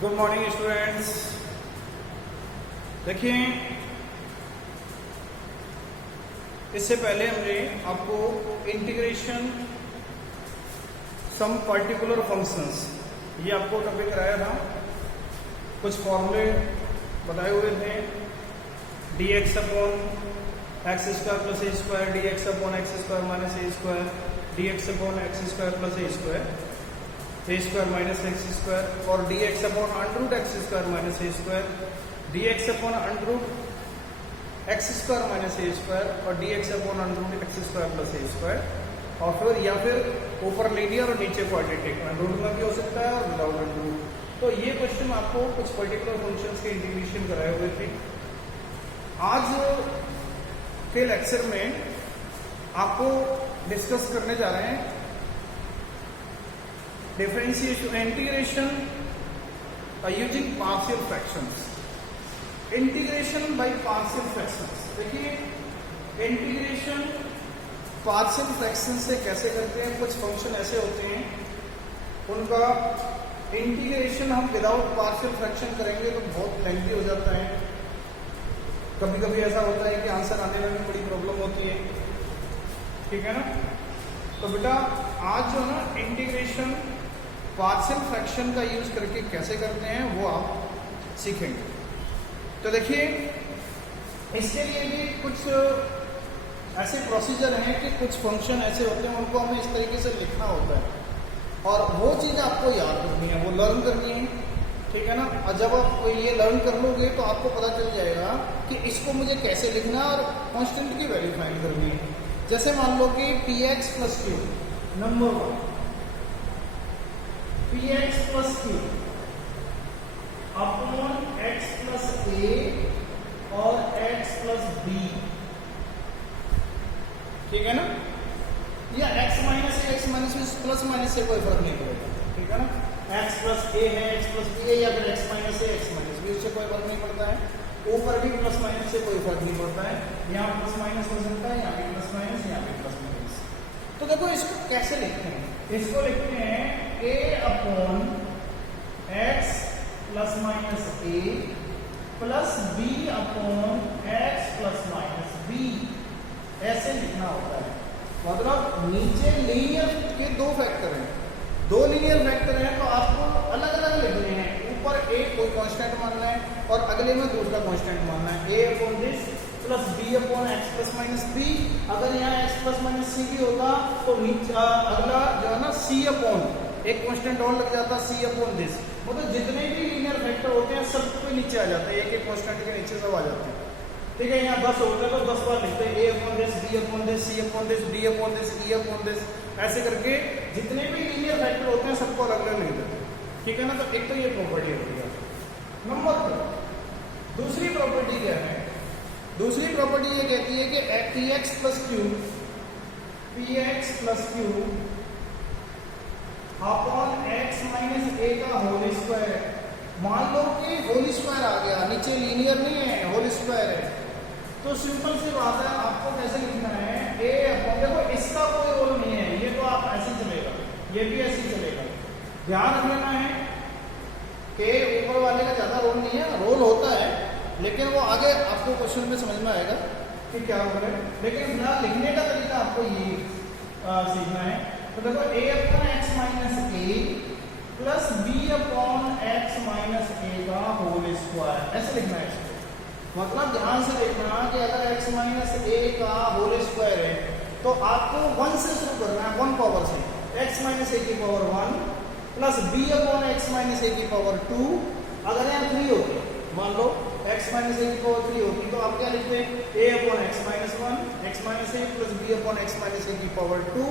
Good morning students. देखिए, इससे पहले हमने आपको इंटीग्रेशन सम पर्टिकुलर फंक्शंस ये आपको टॉपिक कराया था। कुछ फॉर्मूले बताए हुए थे, dx upon x square plus a square, dx upon x square minus a square, dx upon x square plus a square minus x square, और dx upon under root x square minus a square, dx upon under root x square minus a square, और dx upon under root x square plus a square. और फिर या फिर ऊपर linear और नीचे quadratic, under root में भी हो सकता है और विदाउट अंडर रूट। तो ये क्वेश्चन आपको कुछ पर्टिकुलर फंक्शंस के इंटीग्रेशन कराए हुए थे। आज के लेक्चर में आपको डिस्कस करने जा रहे हैं differentiation integration using partial fractions. Integration by partial fractions. देखिए, इंटीग्रेशन पार्शियल फ्रैक्शन से कैसे करते हैं। कुछ फंक्शन ऐसे होते हैं उनका इंटीग्रेशन हम विदाउट पार्शियल फ्रैक्शन करेंगे तो बहुत लेंथी हो जाता है। कभी कभी ऐसा होता है कि आंसर आने में भी बड़ी प्रॉब्लम होती है, ठीक है ना। तो बेटा आज जो ना इंटीग्रेशन पार्शियल फ्रैक्शन का यूज करके कैसे करते हैं वो आप सीखेंगे। तो देखिए, इसके लिए भी कुछ ऐसे प्रोसीजर हैं कि कुछ फंक्शन ऐसे होते हैं उनको हमें इस तरीके से लिखना होता है और वो चीज़ आपको याद करनी है, वो लर्न करनी है, ठीक है ना। और जब आप ये लर्न कर लोगे तो आपको पता चल जाएगा कि इसको मुझे कैसे लिखना है और कांस्टेंट की वैल्यू फाइंड करनी है। जैसे मान लो कि px plus q, number 1 px plus q upon x plus a और x प्लस बी, ठीक है ना। या x minus a, x minus b, plus minus से कोई फर्क नहीं पड़ेगा, ठीक है ना। x प्लस ए है, x प्लस बी है, या फिर x minus a, x minus B, उससे कोई फर्क नहीं पड़ता है। ऊपर भी प्लस माइनस से कोई फर्क नहीं पड़ता है। यहाँ प्लस माइनस हो सकता है, यहाँ भी प्लस माइनस, यहाँ भी प्लस माइनस। तो देखो इसको कैसे लिखते हैं। इसको लिखते हैं a upon x plus minus A plus b upon x plus minus B, ऐसे लिखना होता है। मतलब नीचे लीनियर के दो फैक्टर हैं, दो लीनियर फैक्टर हैं तो आपको अलग अलग लिखने हैं। ऊपर एक कोई कांस्टेंट मानना है और अगले में दूसरा कांस्टेंट मानना है। a upon this plus b upon x plus minus b। अगर यहाँ x प्लस माइनस c भी होता तो नीचे अगला जो है ना c अपॉन एक कांस्टेंट और लग जाता, c अपॉन दिस। मतलब जितने भी लीनियर फैक्टर होते हैं सब कोई नीचे आ जाते हैं, एक एक कांस्टेंट के नीचे सब आ जाते हैं, ठीक है। यहाँ 10 होते हैं तो 10 बार लिखते हैं, a upon this, b upon this, c upon this, d upon this, e upon this. ऐसे करके जितने भी लीनियर फैक्टर होते हैं सबको अलग अलग लिख देते हैं, ठीक है ना। तो एक तो ये प्रॉपर्टी होती है। नंबर 2 दूसरी प्रॉपर्टी क्या है। दूसरी प्रॉपर्टी ये कहती है कि px plus q upon x minus a का होल स्क्वायर। मान लो कि होल स्क्वायर आ गया, नीचे लीनियर नहीं है, होल स्क्वायर है, तो सिंपल सी बात है आपको कैसे लिखना है। a अपॉन, देखो इसका कोई रोल नहीं है, ये तो आप ऐसे ही चलेगा, ये भी ऐसे ही चलेगा। ध्यान रख लेना है कि ऊपर वाले का ज्यादा रोल नहीं है, रोल होता है लेकिन वो आगे आपको क्वेश्चन में समझ में आएगा कि क्या रोल है। लेकिन फिलहाल लिखने का तरीका आपको ये सीखना है। तो देखो a upon x minus A plus b upon x minus a का होल स्क्वायर, ऐसे लिखना है इसको। मतलब ध्यान से देखना कि अगर x माइनस ए का होल स्क्वायर है तो आपको 1 से शुरू करना है, 1 पावर से, x माइनस ए की power 1 plus b upon x minus a की पावर 2। अगर यहाँ 3 होती, मान लो x माइनस ए की पावर 3 होती तो आप क्या लिखते हैं, a upon x minus 1 x minus A plus b upon x minus a की power 2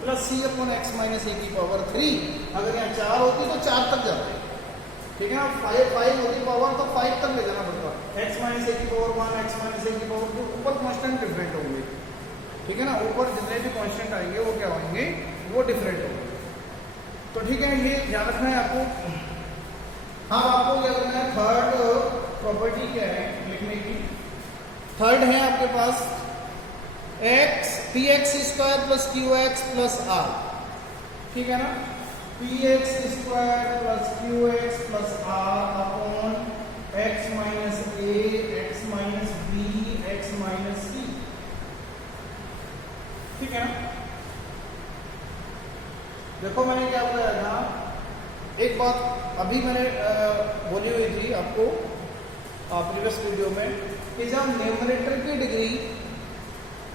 plus c upon x minus a की पावर 3। अगर यहाँ 4 होती तो 4 तक जाते, ठीक है ना। 5 होती पावर तो 5 तक ले जाना पड़ता, x माइनस ए की पावर 1 एक्स माइनस ए की पावर 2। ऊपर कांस्टेंट डिफरेंट होंगे, ठीक है ना। ऊपर जितने भी कांस्टेंट आएंगे वो क्या होंगे, वो डिफरेंट होंगे। तो ठीक है, ये ध्यान रखना है आपको। हाँ, आपको क्या करना है, थर्ड प्रॉपर्टी क्या है लिखने की। थर्ड है आपके पास x px square plus q x plus r, ठीक है ना। P x square plus q x plus r upon x minus a x minus b x minus c. ठीक है ना। देखो मैंने क्या बताया था, एक बात अभी मैंने बोली हुई थी आपको प्रीवियस वीडियो में कि जब न्यूमरेटर की डिग्री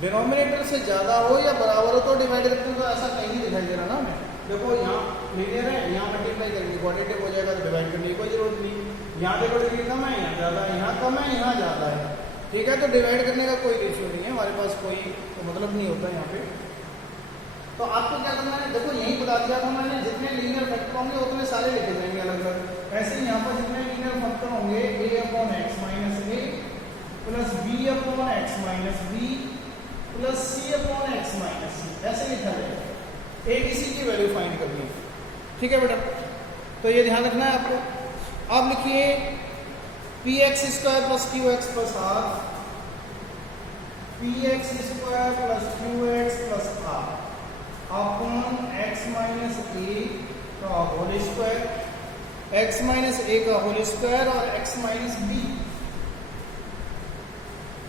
डिनोमिनेटर से ज्यादा हो या बराबर हो तो डिवाइड करते हैं, तो ऐसा कहीं नहीं दिखाई दे रहा ना हमें। देखो यहाँ लीनियर है, यहाँ मल्टीप्लाई करेंगे क्वाड्रेटिक हो जाएगा तो डिवाइड करने की कोई जरूरत नहीं। यहाँ देखो डिग्री कम है, यहाँ ज्यादा है, यहाँ कम है, यहाँ ज्यादा है। ठीक है, तो डिवाइड करने का कोई रेशियो नहीं है हमारे पास, कोई तो मतलब नहीं होता यहाँ पे। तो आपको क्या करना है, देखो यही बता दिया था मैंने, जितने लीनियर फैक्टर होंगे उतने सारे लिखे जाएंगे अलग अलग। ऐसे ही यहाँ पर जितने लीनियर फैक्टर होंगे a upon x minus A plus b upon x minus b plus c upon x minus c, ऐसे लिखा जाएगा। ए बी सी की वैल्यू फाइंड करनी है। ठीक है बेटा, तो ये ध्यान रखना है आपको। आप लिखिए p x square plus q x plus r, p x square plus q x plus r upon x minus a का whole square, x minus a का होल स्क्वायर और एक्स माइनस बी।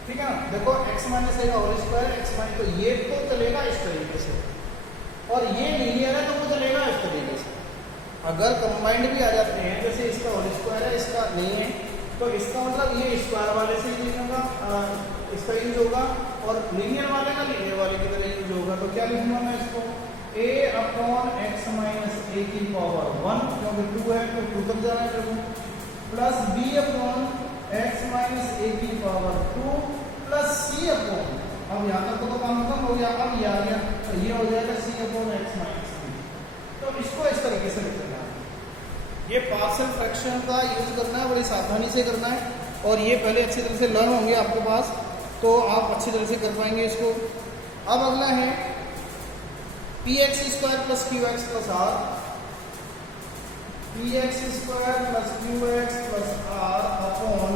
ठीक है ना। देखो एक्स माइनस ए का whole square x minus, तो ये तो चलेगा इस तरीके से, और ये लीनियर है तो वो चलेगा इस तरीके से। अगर कंबाइंड भी आ जाते हैं, जैसे इसका होल स्क्वायर है इसका नहीं है, तो इसका मतलब ये स्क्वायर वाले से यूज होगा, इसका यूज होगा, और लीनियर वाले का लीनियर वाले की तरह यूज होगा। तो क्या लिखूंगा मैं इसको, a upon x minus a की पावर 1, क्योंकि 2 है तो 2 तक जाना है, plus b upon x minus a की पावर 2 प्लस c अपॉन, अब यहाँ तक तो काम खत्म हो गया, अब ये आ गया, तो ये हो जाएगा c upon x minus B. तो इसको इस तरीके से लिख देना है। ये पार्शियल फ्रैक्शन का यूज करना है, बड़ी सावधानी से करना है, और ये पहले अच्छी तरह से लर्न होंगे आपके पास, तो आप अच्छी तरह से कर पाएंगे इसको। अब अगला है p x square plus q x plus r, p x square plus q x plus r upon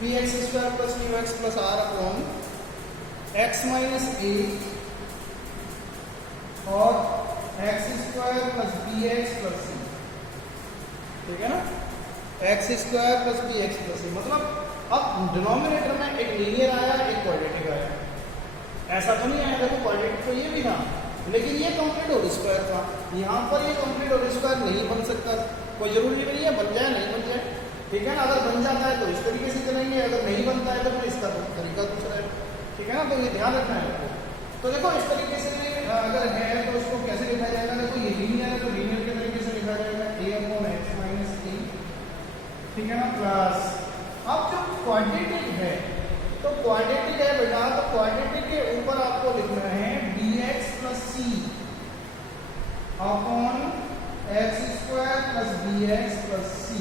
p x square plus q x plus r upon x minus a और x square plus b x plus c. ठीक है ना, x square plus b x plus c, मतलब अब denominator में एक linear आया एक क्वाड्रेटिक आया, ऐसा तो नहीं आया। देखो क्वाड्रेटिक तो ये भी था, लेकिन ये कंप्लीट होल स्क्वायर था। यहाँ पर ये कंप्लीट होल स्क्वायर नहीं बन सकता, कोई जरूरी नहीं है बन जाए नहीं बन जाए। ठीक है ना, अगर बन जाता है तो इस तरीके से चलेंगे, अगर नहीं बनता है तो फिर इसका तरीका दूसरा है। ठीक है ना, तो ये ध्यान रखना है आपको। तो देखो इस तरीके से अगर है तो उसको कैसे लिखा जाएगा, देखो ये लीनियर है तो लीनियर के तरीके से लिखा जाएगा ए अपॉन एक्स माइनस ए। ठीक है ना, प्लस अब जो क्वाड्रेटिक है, तो क्वाड्रेटिक है बेटा, तो क्वाड्रेटिक के ऊपर आपको लिखना है dx plus c upon x square plus bx plus c.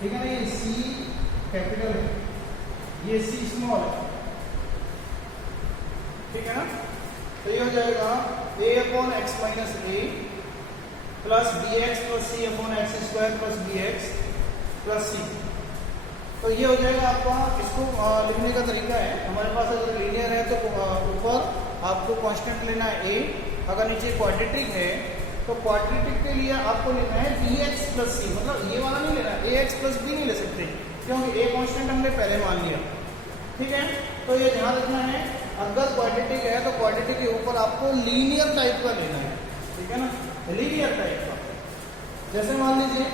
ठीक है ना, ये c कैपिटल है, ये c स्मॉल है। ठीक है ना, तो ये हो जाएगा a upon x minus A plus bx plus c upon x square plus bx plus c. तो ये हो जाएगा आपका, इसको लिखने का तरीका है, हमारे पास अगर लीनियर है तो ऊपर आपको कांस्टेंट लेना है a, अगर नीचे क्वाड्रेटिक है तो क्वाड्रेटिक के लिए आपको लेना है dx प्लस सी, मतलब ये वाला नहीं लेना, ax प्लस b नहीं ले सकते क्योंकि a कांस्टेंट हमने पहले मान लिया। ठीक है, तो ये ध्यान रखना है, अगर क्वाड्रेटिक है तो क्वाड्रेटिक के ऊपर आपको लीनियर टाइप का लेना है। ठीक है ना, लीनियर टाइप का, जैसे मान लीजिए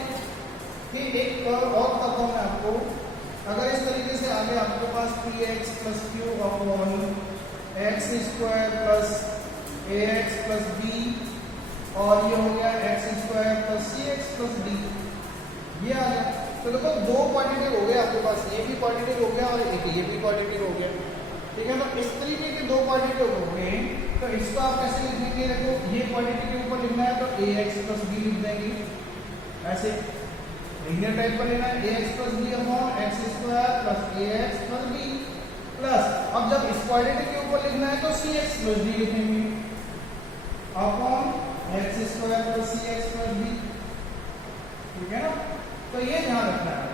कि एक और करता हूं मैं आपको, अगर इस तरीके से आगे आपके पास p x plus q upon x square plus a x plus b, और ये हो गया x square plus c x plus d, ये आ गया। तो देखो दो क्वाड्रेटिक हो गए आपके पास, ये भी क्वाड्रेटिक हो गया और एक ये भी क्वाड्रेटिक हो गया। ठीक है, तो इस तरीके के दो क्वाड्रेटिक हो गए, तो इसको आप कैसे लिखेंगे, देखो ये क्वाड्रेटिक के ऊपर लिखना है तो ए एक्स प्लस बी लिख देंगे, ऐसे लीनियर टाइप का लेना है, ax plus b upon x square plus a x plus b, plus अब जब इस क्वाड्रेटिक के ऊपर लिखना है तो सी एक्स प्लस डी लिखेंगे upon x square plus c x plus b. ठीक है ना, तो ये ध्यान रखना है,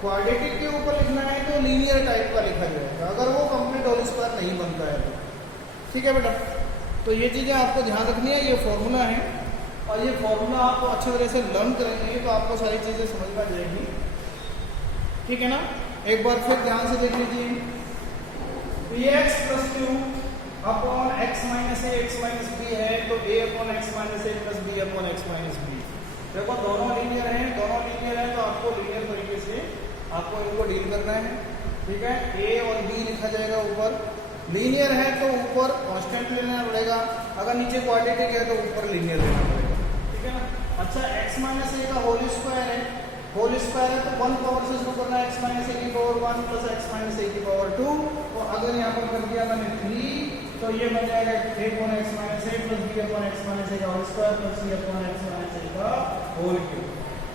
क्वाड्रेटिक के ऊपर लिखना है तो लीनियर टाइप का लिखा जाएगा, अगर वो कंप्लीट होल स्क्वायर नहीं बनता है तो। ठीक है बेटा, तो ये चीजें आपको ध्यान रखनी है, ये फॉर्मूला है। और ये फॉर्मूला आप अच्छी तरह से लर्न करेंगे तो आपको सारी चीज़ें समझ में आ जाएगी, ठीक है ना। एक बार फिर ध्यान से देख लीजिए, p x plus q upon x minus a x minus b है, तो a upon x minus A plus b upon x minus b. देखो दोनों लीनियर हैं, तो आपको लीनियर तरीके से आपको इनको डील करना है, ठीक है। ए और बी लिखा जाएगा ऊपर, लीनियर है तो ऊपर कांस्टेंट लेना पड़ेगा, अगर नीचे क्वाड्रेटिक है तो ऊपर लीनियर लेना पड़ेगा, ठीक है ना। अच्छा, एक्स माइनस ए का होल स्क्वायर है, होल स्क्वायर है तो 1 पावर से शुरू करना है, एक्स माइनस ए की power 1 plus x minus a की पावर 2, और अगर यहाँ पर कर दिया मैंने 3 तो ये बन जाएगा a upon x minus A plus b upon x minus a का whole square plus c upon x minus a का होल क्यूब,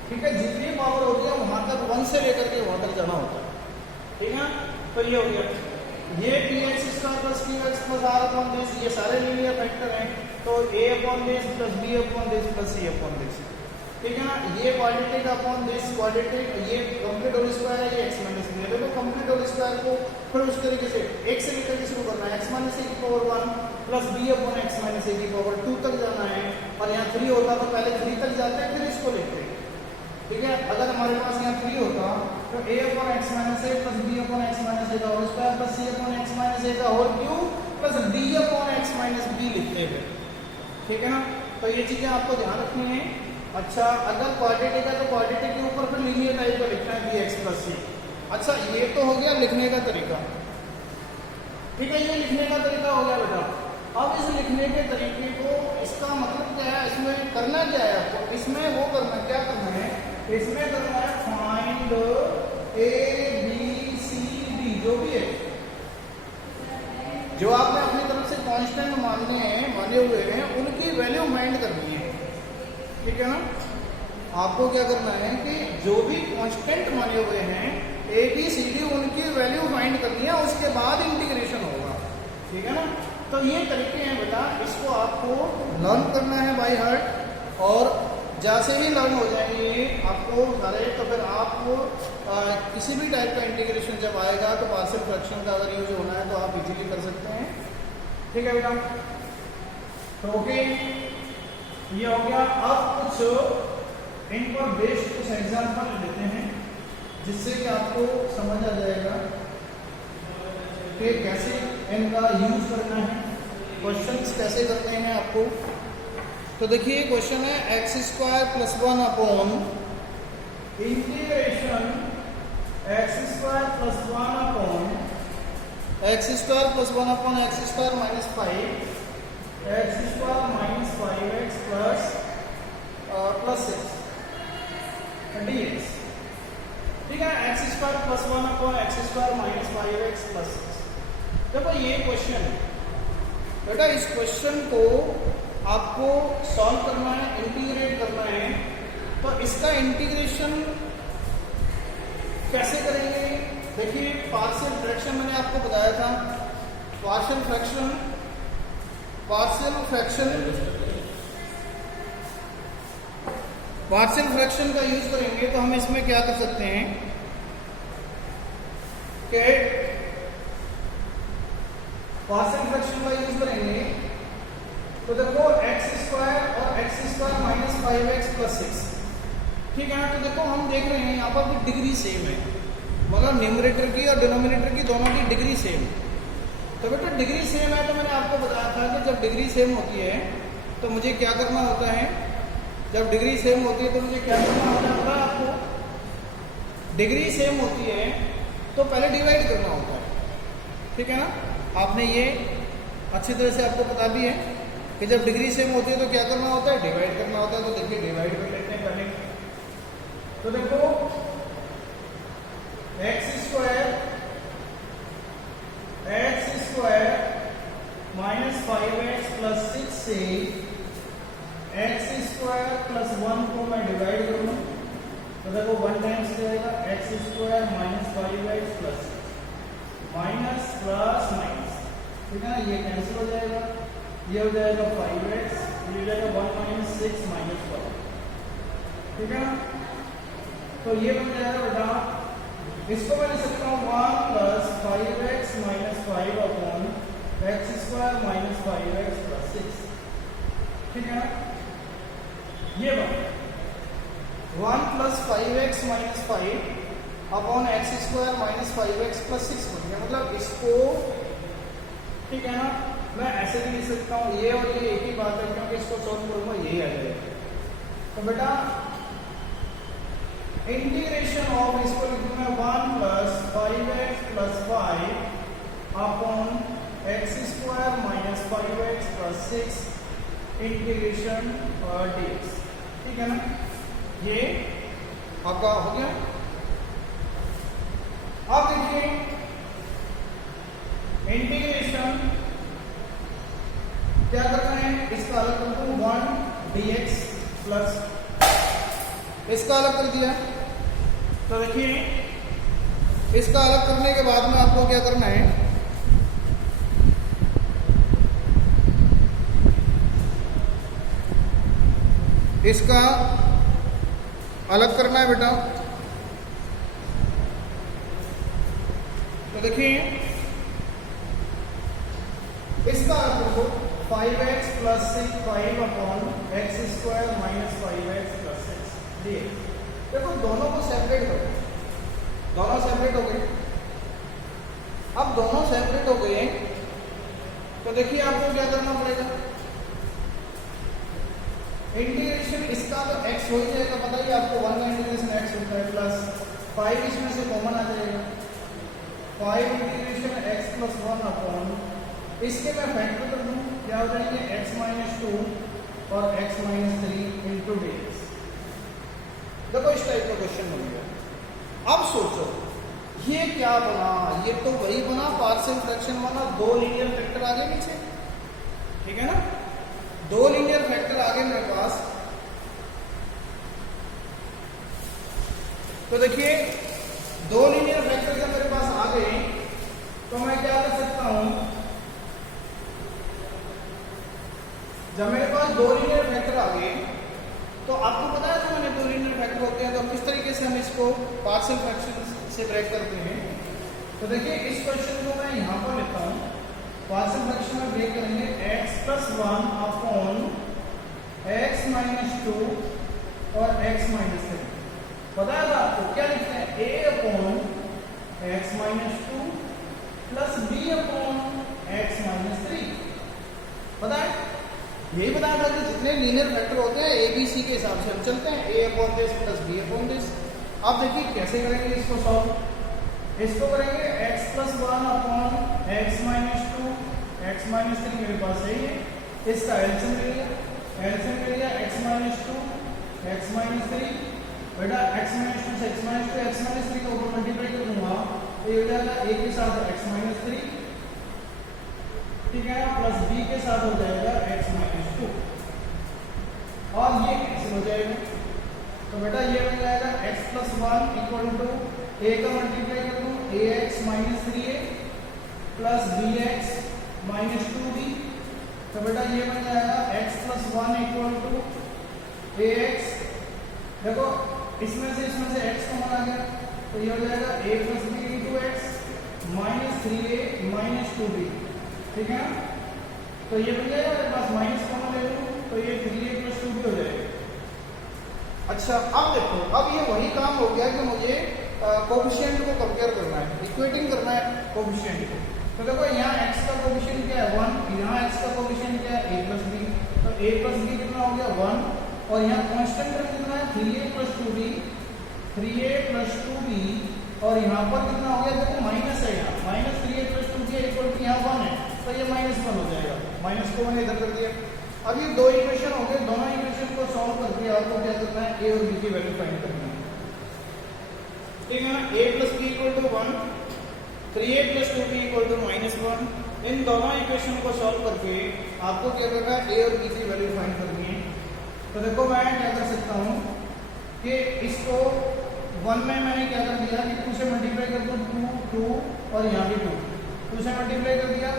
ठीक है। जितनी पावर होती है वहां तक 1 से लेकर के वहां तक जाना होता है, ठीक है। तो ये हो गया, ये p x square plus q x plus r upon this, ये सारे लीनियर वेक्टर हैं, तो a upon this plus b upon this plus c upon this, ठीक है ना। ये क्वाड्रेटिक अपॉन दिस क्वाड्रेटिक, ये कंप्लीट होल स्क्वायर है, ये एक्स माइनस बी है। देखो कंप्लीट होल स्क्वायर को फिर उस तरीके से एक से लेकर के शुरू करना है, एक्स माइनस ए की power 1 plus b upon x minus a की पावर 2 तक जाना है, और यहाँ 3 होता तो पहले 3 तक जाते हैं फिर इसको लेते हैं, ठीक है। अगर हमारे पास यहाँ 3 होता तो a upon x minus A plus b upon x minus a का whole square plus c upon x minus a का whole cube plus d upon x minus b लिखते हुए, ठीक है ना। तो ये चीजें आपको ध्यान रखनी है। अच्छा, अगर क्वाड्रेटिक है तो क्वाड्रेटिक के ऊपर फिर लीनियर टाइप का लिखना है बी एक्स प्लस सी। अच्छा, ये तो हो गया लिखने का तरीका, ठीक है, ये लिखने का तरीका हो गया बेटा। अब इस लिखने के तरीके को, इसका मतलब क्या है, इसमें करना क्या है आपको, इसमें वो करना, क्या करना है, इसमें करना है find A B C D, जो भी है, जो आपने अपनी तरफ से कांस्टेंट माने हुए हैं उनकी वैल्यू फाइंड करनी है, ठीक है ना। आपको क्या करना है कि जो भी कांस्टेंट माने हुए हैं ए बी सी डी, उनकी वैल्यू फाइंड करनी है, उसके बाद इंटीग्रेशन होगा, ठीक है ना। तो ये तरीके हैं बेटा, इसको आपको लर्न करना है बाय हार्ट, और जैसे ही लर्न हो जाएंगे आपको सारे, तो फिर आपको किसी भी टाइप का इंटीग्रेशन जब आएगा तो पार्शियल फ्रैक्शन का अगर यूज होना है तो आप इजीली कर सकते हैं, ठीक है बेटा। तो ओके, ये हो गया। अब कुछ इन पर बेस्ड कुछ एग्जाम्पल लेते हैं जिससे कि आपको समझ आ जाएगा कि कैसे इनका यूज करना है, क्वेश्चंस कैसे करते हैं आपको। तो देखिए क्वेश्चन है x square plus 1 upon integration x square plus 1 upon x square plus 1 upon x square minus 5 x square minus 5x plus 6 dx, ठीक है। X square plus 1 upon x square minus 5x plus 6। देखो ये question बेटा, इस question को आपको solve करना है, इंटीग्रेट करना है, तो इसका इंटीग्रेशन कैसे करेंगे। देखिए पार्शियल फ्रैक्शन मैंने आपको बताया था, पार्शियल फ्रैक्शन का यूज करेंगे तो हम इसमें क्या कर सकते हैं कि पार्शियल फ्रैक्शन का यूज करेंगे तो देखो एक्स स्क्वायर और x square minus 5x plus 6, ठीक है ना। तो देखो हम देख रहे हैं यहाँ पर भी डिग्री सेम है, मतलब न्यूमरेटर की और डिनोमिनेटर की दोनों की डिग्री सेम। तो बेटा डिग्री सेम है तो मैंने आपको बताया था कि जब डिग्री सेम होती है तो मुझे क्या करना होता है, जब डिग्री सेम होती है तो मुझे क्या करना होता है, पता आपको डिग्री सेम होती है तो पहले डिवाइड करना होता है, ठीक है ना। आपने ये अच्छी तरह से आपको पता भी है कि जब डिग्री सेम होती है तो क्या करना होता है, डिवाइड करना होता है। तो देखिए डिवाइड कर लेते हैं पहले। तो देखो x square minus 5x plus 6 से एक्स स्क्वायर प्लस 1 को मैं डिवाइड करूँ तो देखो 1 टाइम्स जाएगा x square minus 5x plus minus plus minus, ठीक है ना। ये कैंसिल हो जाएगा, ये हो जाएगा 5x, ये हो जाएगा 1 माइनस 6 माइनस 1, ठीक है ना। तो ये बन जाएगा बेटा, इसको मैं लिख सकता हूँ 1 plus 5x minus 5 upon x square minus 5x plus 6, ठीक है ना। ये one plus 5x minus 5 upon x square minus 5x plus 6 बन गया। मतलब इसको, ठीक है ना, मैं ऐसे भी लिख सकता हूँ, ये और ये एक ही बात है, क्योंकि इसको सॉल्व करूंगा यही आ जाएगा। तो बेटा इंटीग्रेशन ऑफ, इसको लिख दूंगा 1 plus 5x plus 5 upon x square minus 5x plus 6 integration dx, ठीक है ना। ये आपका हो गया। अब देखिए इंटीग्रेशन क्या करना है, इसका अलग कर दूं 1 dx प्लस, इसका अलग कर दिया। तो देखिए इसका अलग करने के बाद में आपको क्या करना है, इसका अलग करना है बेटा। तो देखिए इसका अलग करो 5x plus 6 5 upon x square minus 5x plus 6 दिए। देखो दोनों को सेपरेट करो, दोनों सेपरेट हो गए। अब दोनों सेपरेट हो गए तो देखिए आपको क्या करना पड़ेगा, इंटीग्रेशन इसका तो x हो ही जाएगा, पता ही आपको 1 का इंटीग्रेशन x होता है, प्लस 5 इसमें से कॉमन आ जाएगा, 5 इंटीग्रेशन x प्लस 1 अपॉन, इसके मैं फैक्टर कर दूं, क्या हो जाएंगे x माइनस 2 और x माइनस 3 इंटू dx। देखो इस टाइप का क्वेश्चन बन गया। अब सोचो ये क्या बना, ये तो वही बना पार्शियल फ्रैक्शन वाला, दो लीनियर फैक्टर आगे नीचे, ठीक है ना, दो लीनियर फैक्टर आगे मेरे पास। तो देखिए दो लीनियर फैक्टर जब मेरे पास आ गए तो मैं क्या कर सकता हूं, जब मेरे पास दो लीनियर फैक्टर आ गए तो आपको पता है, तो मैंने दो लीनियर फैक्टर होते हैं तो किस तरीके से हम इसको पार्शियल फ्रैक्शन से ब्रेक करते हैं। तो देखिए इस क्वेश्चन को मैं यहां पर लेता हूं, पार्शियल फ्रैक्शन में ब्रेक करेंगे x plus 1 upon x minus 2 और x माइनस 3। पता है आपको क्या लिखते हैं, a upon x minus 2 plus b upon x minus 3। पता है, यही बताया था कि जितने लीनियर फैक्टर होते हैं ए बी सी के हिसाब से हम चलते हैं, a upon this plus b upon this. अब देखिए कैसे करेंगे इसको सॉल्व, इसको करेंगे x plus 1 upon x minus 2 x minus 3 मेरे पास सही है, इसका एलसीएम ले लिया, एलसीएम ले लिया x माइनस 2 x माइनस 3, बेटा x माइनस 2 से x माइनस 2 x माइनस 3 का ऊपर मल्टीप्लाई कर दूंगा तो ये हो जाएगा a के साथ x माइनस 3, ठीक है, प्लस b के साथ हो जाएगा x माइनस 2 और ये कैंसिल हो जाएगा। तो बेटा ये बन जाएगा x plus 1 equal to a का मल्टीप्लाई कर दूं ax minus 3a plus bx minus 2b। तो बेटा ये बन जाएगा x plus 1 equal to ax, देखो इसमें से x कॉमन आ गया तो ये हो जाएगा a plus b into x minus 3a minus 2b, ठीक है। तो ये बन जाएगा मेरे पास, माइनस कॉमन ले लूं तो ये 3a प्लस 2b हो जाएगा। अच्छा अब देखो, अब ये वही काम हो गया कि मुझे कोफिशिएंट को कंपेयर करना है, इक्वेटिंग करना है कोफिशिएंट को। तो देखो यहाँ x का कोफिशिएंट क्या है 1, यहाँ x का कोफिशिएंट क्या है a प्लस b, तो a प्लस b कितना हो गया 1 और यहाँ कांस्टेंट टर्म कितना है 3a plus 2b, 3a plus 2b और यहाँ पर कितना हो गया, देखो माइनस है, यहाँ minus 3a plus 2b equal to यहाँ 1 है तो ये माइनस 1 हो जाएगा, माइनस को मैंने इधर कर दिया। अब ये दो इक्वेशन हो गए, दोनों इक्वेशन को सॉल्व करके आपको क्या करना है, a और b की वैल्यू फाइंड करनी है, ठीक है ना। a plus b equal to 1, 3a plus 2b equal to minus 1। इन दोनों इक्वेशन को सॉल्व करके आपको क्या करना है, a और b की वैल्यू फाइंड करनी है। तो देखो मैं क्या कर सकता हूँ कि इसको 1 में मैंने क्या कर दिया कि 2 से मल्टीप्लाई कर दूँ, 2 और यहाँ भी 2 से मल्टीप्लाई कर दिया,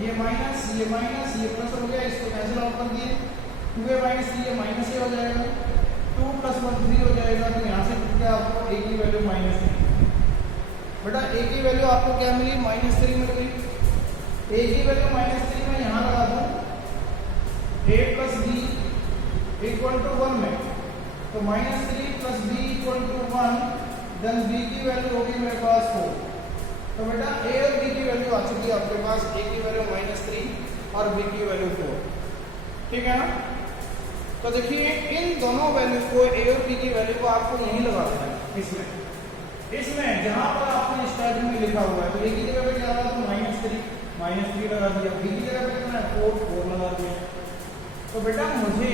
ये माइनस ये प्लस हो गया, इसको कैंसिल आउट कर दिए, 2a माइनस 3 माइनस ए हो जाएगा, 2 प्लस 1 3 हो जाएगा। तो यहाँ से क्या आपको a की वैल्यू माइनस 3, बेटा a की वैल्यू आपको क्या मिली, माइनस 3 मिल गई। a की वैल्यू माइनस 3 में यहाँ लगा दूँ, a plus b equal to 1 में तो -3 plus B equal to 1, then B की वैल्यू होगी मेरे पास 4। तो बेटा ए और बी की वैल्यू आ चुकी है आपके पास, ए की वैल्यू -3 और बी की वैल्यू 4, ठीक है ना। तो देखिए इन दोनों वैल्यू को, ए और बी की वैल्यू को आपको यहीं लगा देना है इसमें जहां पर आपने स्टार्टिंग में लिखा हुआ है। तो ए की जगह पे क्या लगा, तो -3 लगा दिया, बी की जगह पे कितना है 4 लगा दिया। तो बेटा मुझे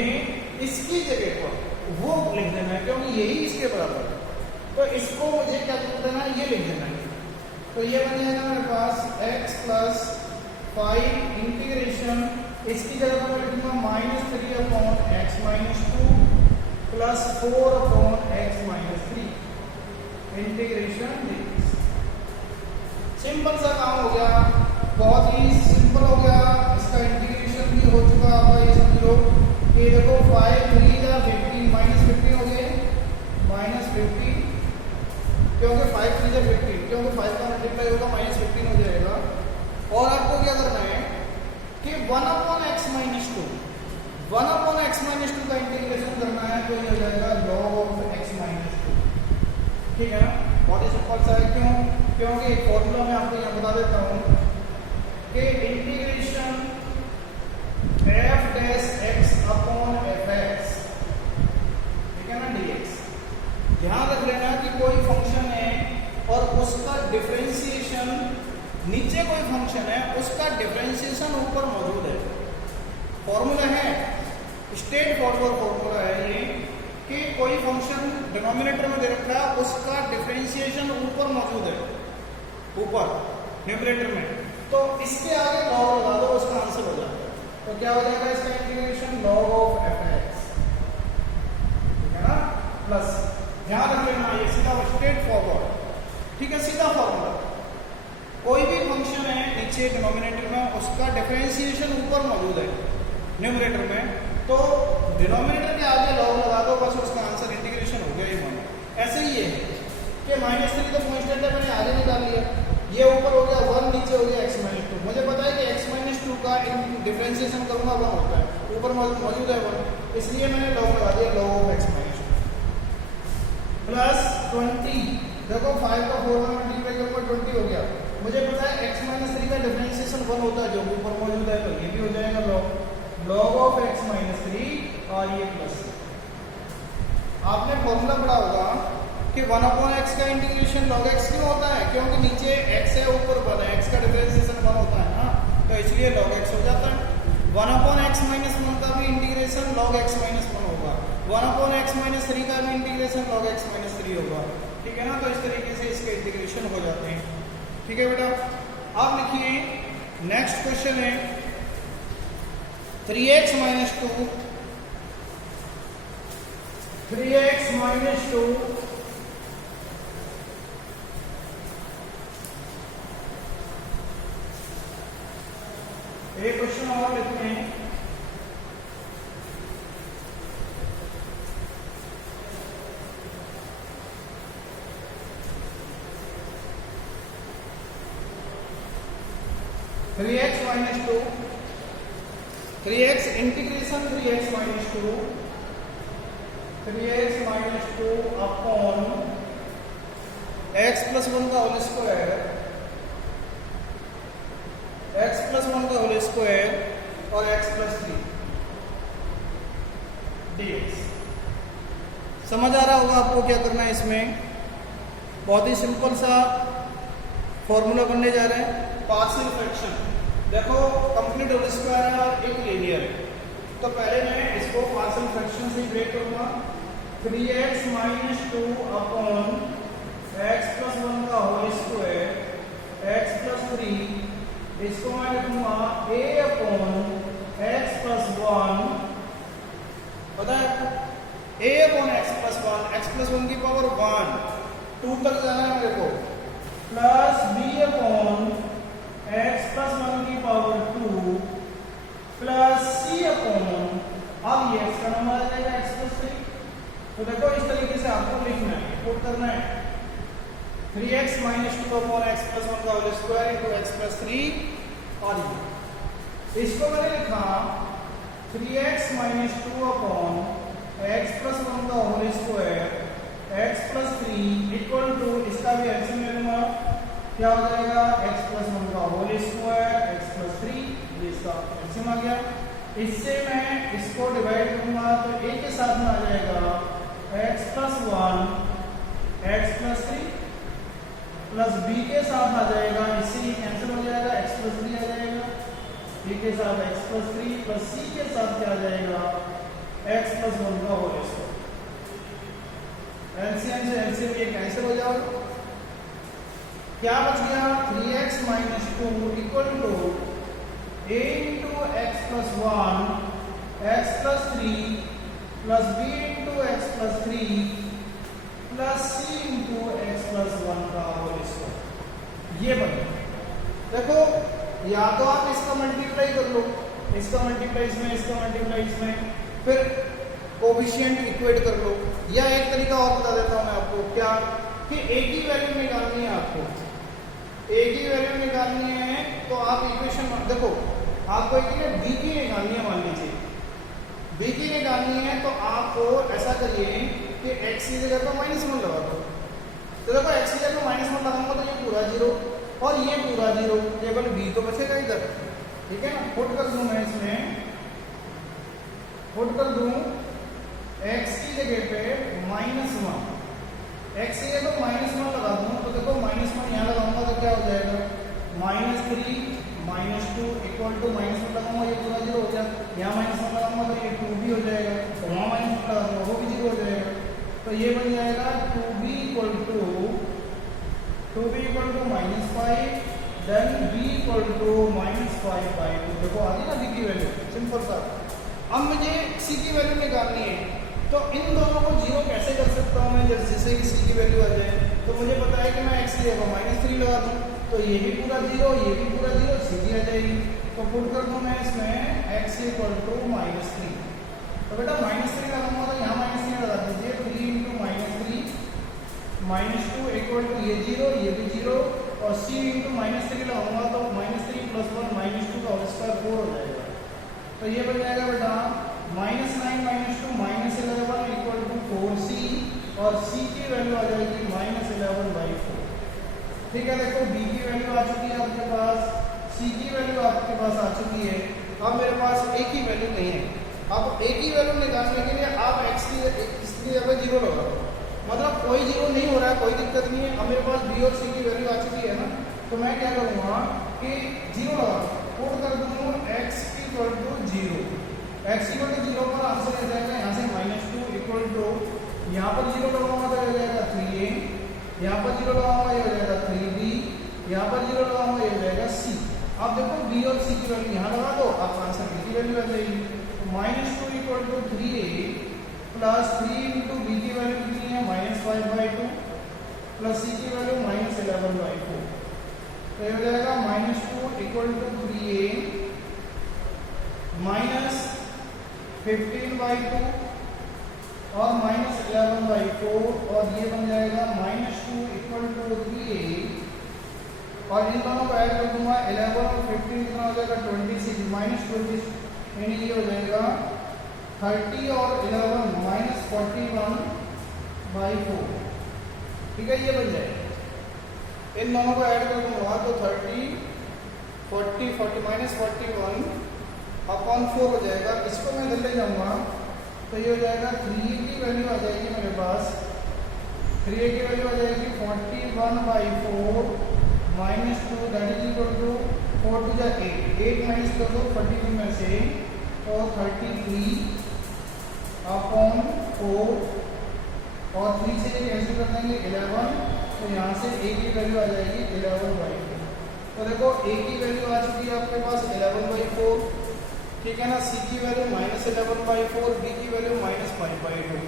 इसकी जगह पर वो लिख देना है क्योंकि यही इसके बराबर है। तो इसको मुझे क्या लिख देना है, ये लिख देना है। तो ये बन जाएगा मेरे पास x प्लस 5 इंटीग्रेशन, इसकी जगह पर मैं लिखूंगा -3 upon x minus 2 plus 4 upon x minus 3 integration dx। Simple सा काम हो गया, बहुत ही सिंपल हो गया। इसका इंटीग्रेशन भी हो चुका है आपका, ये समझ लो कि देखो 5 3 जा 15 -15 हो गए -50, क्योंकि 5 3 जा 15, क्योंकि 5 का मल्टीप्लाई होगा -15 हो जाएगा। और आपको क्या करना है कि 1 upon x minus 2, 1 upon x minus 2 का इंटीग्रेशन करना है, तो ये हो जाएगा log ऑफ x माइनस 2, ठीक है ना। बहुत ही सिंपल सा है, क्यों, क्योंकि एक फॉर्मूला मैं आपको यहाँ बता देता हूँ कि integration f dash x upon fx, ठीक है ना, dx। ध्यान रख लेना कि कोई फंक्शन है और उसका डिफरेंशिएशन, नीचे कोई फंक्शन है उसका डिफरेंशिएशन ऊपर मौजूद है। फॉर्मूला है, स्ट्रेट फॉरवर्ड फॉर्मूला है ये, कि कोई फंक्शन डिनोमिनेटर में दे रखा है, उसका डिफरेंशिएशन ऊपर मौजूद है, ऊपर न्यूमरेटर में। तो इसके आगे लॉग लगा दो, उसका आंसर हो जाएगा। तो क्या हो जाएगा इसका इंटीग्रेशन, log ऑफ fx, ठीक है ना, प्लस ध्यान रख लेना ये सीधा स्ट्रेट फॉरवर्ड, ठीक है, सीधा फॉर्मूला। कोई भी फंक्शन है नीचे डिनोमिनेटर में, उसका डिफरेंशिएशन ऊपर मौजूद है न्यूमरेटर में, तो डिनोमिनेटर के आगे लॉग लगा दो, बस उसका आंसर इंटीग्रेशन हो गया ही मानो। ऐसे ही है कि -3 तो कांस्टेंट है, मैंने आगे निकाल लिया, ये ऊपर हो गया 1, नीचे हो गया x माइनस 2। मुझे पता है कि x माइनस 2 का डिफरेंशिएशन करूंगा 1 होता है, ऊपर मौजूद है 1, इसलिए मैंने लॉग लगा दिया, log of x minus 2 plus 20। देखो 5 का 4 में मल्टीप्लाई करूंगा 20 हो गया। मुझे पता है x माइनस 3 का डिफरेंशिएशन 1 होता है, जो ऊपर मौजूद है, तो ये भी हो जाएगा log ऑफ x माइनस 3 और ये प्लस। आपने फॉर्मूला पढ़ा होगा कि 1 अपॉन x का इंटीग्रेशन log x क्यों होता है, क्योंकि नीचे x है ऊपर 1 है, x का डिफरेंशिएशन 1 होता है ना, तो इसलिए log x हो जाता है। 1 अपॉन x माइनस 1 का भी इंटीग्रेशन log x माइनस 1 होगा, 1 अपॉन x माइनस 3 का भी इंटीग्रेशन log x माइनस 3 होगा, ठीक है ना। तो इस तरीके से इसके इंटीग्रेशन हो जाते हैं, ठीक है बेटा। आप लिखिए नेक्स्ट क्वेश्चन है 3x माइनस 2, 3x माइनस 2 एक क्वेश्चन और लिखते हैं। Three x minus 2, 3x integration 3x minus 2, 3x minus 2 upon x plus 1 का होल स्क्वायर, x प्लस 1 का होल स्क्वायर और x प्लस 3 dx। समझ आ रहा होगा आपको क्या करना है इसमें। बहुत ही सिंपल सा फॉर्मूला बनने जा रहे हैं, पार्शियल फ्रैक्शन। देखो कंप्लीट होल स्क्वायर है और एक लीनियर है, तो पहले मैं इसको पार्शियल फ्रैक्शन से ब्रेक करूंगा। 3x minus 2 upon x plus 1 का होल स्क्वायर x प्लस 3, इसको मैं लिखूंगा a अपॉन x प्लस 1, पता है आपको a अपॉन x प्लस 1 की पावर 1, 2 तक जाना है मेरे को, plus b upon x plus 1 की पावर 2 प्लस c अपॉन, अब ये x का नंबर आ जाएगा x प्लस 3। तो देखो इस तरीके से आपको लिखना है, पुट करना है 3x minus 2 upon x plus 1 का whole square into x plus 3, और ये इसको मैंने लिखा 3x minus 2 upon x plus 1 का होल क्या हो जाएगा x प्लस 1 का होल स्क्वायर x प्लस 3, ये इसका एलसीएम आ गया। इससे मैं इसको डिवाइड करूंगा तो a के साथ में आ जाएगा x plus 1 x plus 3 plus b के साथ आ जाएगा, इससे ये कैंसिल हो जाएगा, x प्लस 3 आ जाएगा, b के साथ x प्लस 3 प्लस c के साथ क्या आ जाएगा x प्लस 1 का होल स्क्वायर। एलसीएम से एलसीएम ये कैंसिल हो जाएगा, क्या बच गया 3x minus 2 equal to a into x plus 1 x plus 3 plus b into x plus 3 plus c into x plus 1 का होल स्क्वायर। ये बन गया। देखो या तो आप इसका मल्टीप्लाई कर लो, इसका मल्टीप्लाई इसमें, इसका मल्टीप्लाई इसमें, फिर कोएफिशिएंट इक्वेट कर लो, या एक तरीका और बता देता हूं मैं आपको, क्या कि a की वैल्यू निकालनी है आपको, a की वैल्यू निकालनी है तो आप इक्वेशन देखो, आपको एक b की निकालनी है, मान लीजिए b की निकालनी है तो आपको ऐसा करिए कि x की जगह पर -1 लगा दो। तो देखो x की जगह पर -1 लगाऊंगा तो ये पूरा 0 और ये पूरा 0, केवल b तो बचेगा इधर, ठीक है ना। पुट कर दूं मैं इसमें, पुट कर दूं x की जगह पे -1, x की जगह पर -1 लगा दूं तो देखो -1 यहाँ लगाऊंगा तो क्या हो जाएगा -3 -2 इक्वल टू -1 लगाऊंगा ये पूरा 0 हो गया, यहाँ -1 लगाऊंगा तो ये 2b हो जाएगा, तो वहाँ -1 लगाऊंगा वो भी 0 हो जाएगा, तो ये बन जाएगा 2b equal to -5 then b equal to -5/2। देखो आ गई ना b की वैल्यू, सिंपल सा। अब मुझे c की वैल्यू निकालनी है, तो इन दोनों को 0 कैसे कर सकता हूँ मैं, जैसे कि c की वैल्यू आ जाए, तो मुझे पता है कि मैं x की जगह -3 लगा दूँ तो ये भी पूरा 0, ये भी पूरा 0, सीधी आ जाएगी। तो पुट कर दूं मैं इसमें x इक्वल टू -3, तो बेटा -3 लगाऊंगा तो यहाँ -3 लगा दीजिए, 3 इंटू -3 -2 इक्वल टू ये 0, ये भी 0, और c इंटू -3 लगाऊंगा तो -3 प्लस 1 -2 का होल स्क्वायर 4 हो जाएगा। तो ये बन जाएगा बेटा -9 -2 -11 इक्वल टू 4c, और c की वैल्यू आ जाएगी -11/4। ठीक है, देखो b की वैल्यू आ चुकी है आपके पास, c की वैल्यू आपके पास आ चुकी है, अब मेरे पास a की वैल्यू नहीं है। अब a की वैल्यू निकालने के लिए आप x की इसकी जगह 0 लगा दो, मतलब कोई 0 नहीं हो रहा है, कोई दिक्कत नहीं है। अब मेरे पास b और c की वैल्यू आ चुकी है ना, तो मैं क्या करूँगा कि 0 लगा पुट कर दूँगा x equal to 0, x equal to 0 पर आंसर आ जाएगा यहाँ से -2 इक्वल टू, यहाँ पर 0 लगाऊंगा तो हो जाएगा 3a, यहाँ पर 0 लगाऊंगा ये हो जाएगा 3b, यहाँ पर 0 लगाऊंगा ये हो जाएगा c। अब देखो b और c की वैल्यू यहाँ लगा दो, आपका आंसर b की वैल्यू आ जाएगी। -2 equal to 3a plus 3 into b की वैल्यू कितनी है -5/2 प्लस c की वैल्यू -11/4, तो ये हो जाएगा -2 इक्वल टू 3a -15/2 और -11/4, और ये बन जाएगा -2 इक्वल टू 3a, और इन दोनों को ऐड कर दूंगा 11 और 15 कितना हो जाएगा 26 -20, यानी ये हो जाएगा 30 और 11 -41/4। ठीक है, ये बन जाएगा, इन दोनों को ऐड कर दूंगा तो 30 40 -41 अपॉन 4 हो जाएगा। इसको मैं इधर ले जाऊंगा तो ये हो जाएगा 3a की वैल्यू आ जाएगी मेरे पास, 3a की वैल्यू आ जाएगी 41/4 -2 that is equal to 4 to 8 minus कर दो 42 में से, तो 33 अपॉन 4, और 3 से कैंसिल कर देंगे 11, तो यहाँ से a की वैल्यू आ जाएगी 11/4। तो देखो a की वैल्यू आ चुकी है आपके पास 11/4, ठीक है ना, c की वैल्यू -11/4, b की वैल्यू -5/2।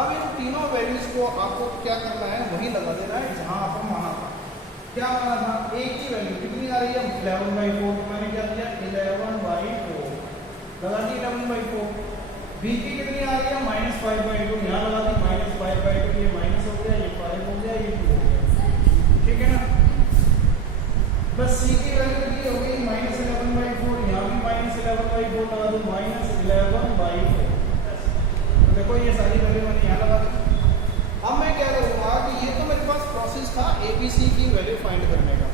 अब इन तीनों वैल्यूज को आपको क्या करना है, वही लगा देना है जहां आपको माना था। क्या माना था, a की वैल्यू कितनी आ रही है 11/4, मैंने क्या किया 11/4 लगा दी 11/4। b की कितनी आ रही है -5/2, यहाँ लगा दी -5/2, ये माइनस हो गया, ये 5 हो गया, ये 2 हो गया, ठीक है ना। बस c की वैल्यू की हो गई -11/4, यहाँ भी -11/4 लगा दो -11/4। तो देखो ये सारी वैल्यू मैंने यहाँ लगा दी। अब मैं क्या करूँगा कि ये तो मेरे पास प्रोसेस था ABC की वैल्यू फाइंड करने का,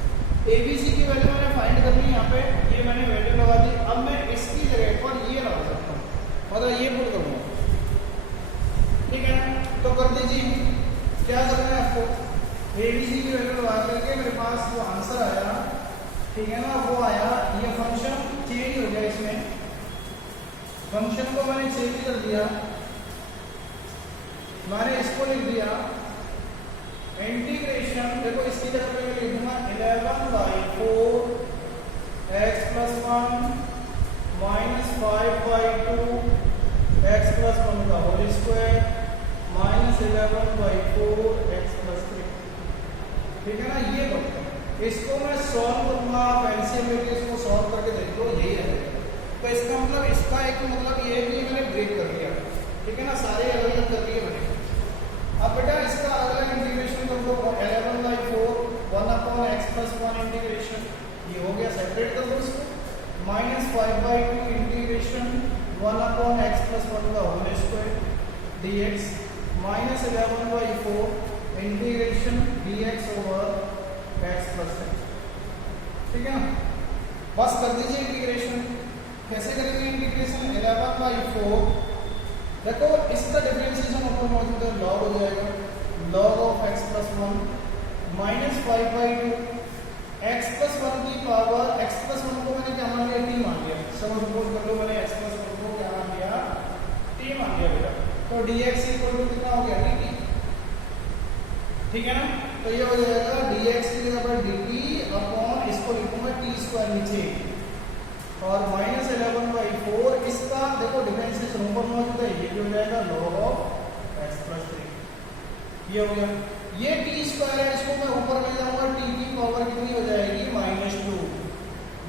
लीजिए क्या करना है आपको, एबीसी की वैल्यू लगा करके मेरे पास जो आंसर आया, ठीक है ना, वो आया, ये फंक्शन चेंज हो गया, इसमें फंक्शन को मैंने चेंज कर दिया, मैंने इसको लिख दिया इंटीग्रेशन, देखो इसकी जगह पे मैं लिख दूंगा 11/4 x + 1 - 5/2 x + 1 का होल स्क्वायर -11/4 x + 3, ठीक है ना। ये इसको मैं सॉल्व करूंगा, आप एलसीएम लेके इसको सॉल्व करके देख लो, यही है। तो इसका मतलब, इसका एक मतलब ये भी मैंने ब्रेक कर दिया, ठीक है ना, सारे अलग अलग कर दिए मैंने। अब बेटा इसका अगला इंटीग्रेशन कर दो, 11/4 1/x + 1 इंटीग्रेशन, ये हो गया, सेपरेट कर दो इसको, -5/2 इंटीग्रेशन 1/x + 1 का whole square dx -11/4 integration dx over x + 1, ठीक है ना। बस कर दीजिए इंटीग्रेशन। कैसे करेंगे इंटीग्रेशन, 11/4, देखो इसका डिफरेंशिएशन ऊपर मौजूद है, लॉग हो जाएगा, log of x + 1 -5/2 x + 1 की पावर, x + 1 को मैंने क्या मान लिया, t मान लिया, सब सपोज कर लो, मैंने x + 1 को क्या मान लिया, t मान लिया बेटा। तो dx कितना हो गया, dt, ठीक है ना। तो ये हो जाएगा dx की जगह पर dt अपॉन, इसको लिखूंगा t² नीचे, और -11/4, इसका देखो डिफरेंशिएशन ऊपर मौजूद है, ये भी हो जाएगा log of x + 3, ये हो गया। ये t² है, इसको मैं ऊपर ले जाऊंगा, t की पावर कितनी हो जाएगी, -2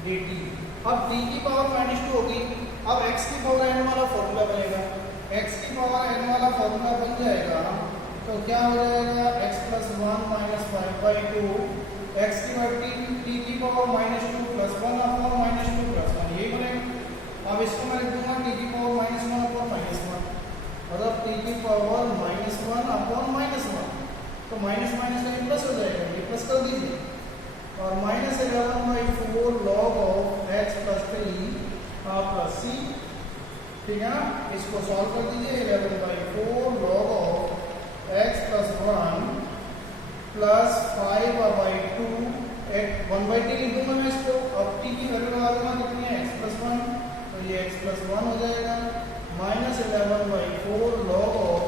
dt। अब t की पावर -2 होगी, अब x की पावर n वाला फॉर्मूला बनेगा, x की पावर n वाला फॉर्मूला बन जाएगा, तो क्या हो जाएगा, x + 1 - 5/2 x की पावर t की पावर -2 + 1/-2 + 1, यही बनेगा। अब इसको मैं लिख दूंगा t की पावर -1/-1, मतलब t की पावर -1/-1, तो माइनस माइनस का प्लस हो जाएगा, ये प्लस कर दीजिए, और -11/4 log of x + 3 + c, ठीक है ना। इसको सॉल्व कर दीजिए, 11/4 log of x + 1 + 5/2 1/t लिख दूंगा मैं इसको। अब t की वैल्यू लगा दूंगा, कितनी है, x + 1, तो ये x + 1 हो जाएगा, -11/4 log of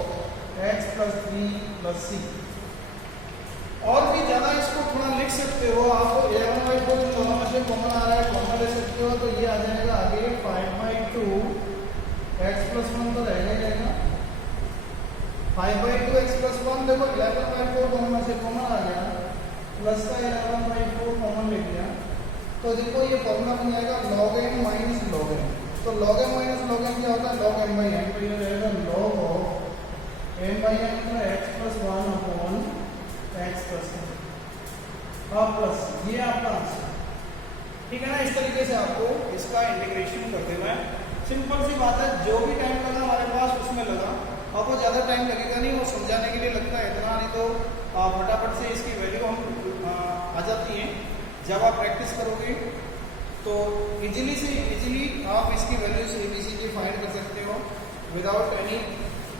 x + 3 + c। और भी ज्यादा इसको थोड़ा लिख सकते हो आप, 11/4 दोनों में से कॉमन आ रहा है, कॉमन ले सकते हो, तो ये आ जाएगा आगे 5/2 x + 1 तो रहेगा 5/2 x + 1, देखो 11/4 दोनों में से कॉमन आ गया, प्लस का 11/4 कॉमन ले लिया, तो देखो ये फॉर्मूला बन जाएगा log n - log n। तो log m - log n क्या होता है, log m/n, तो ये रहेगा log of m/n का x + 1 अपॉन x + 1, हाँ प्लस, ये आपका आंसर, ठीक है ना। इस तरीके से आपको इसका इंटीग्रेशन कर देना है, सिंपल सी बात है। जो भी टाइम लगा हमारे पास उसमें लगा, आपको ज़्यादा टाइम लगेगा नहीं, वो समझाने के लिए लगता है इतना, नहीं तो फटाफट से इसकी वैल्यू हम आ जाती हैं। जब आप प्रैक्टिस करोगे तो इजीली से इजीली आप इसकी वैल्यूज ABC की फाइंड कर सकते हो विदाउट एनी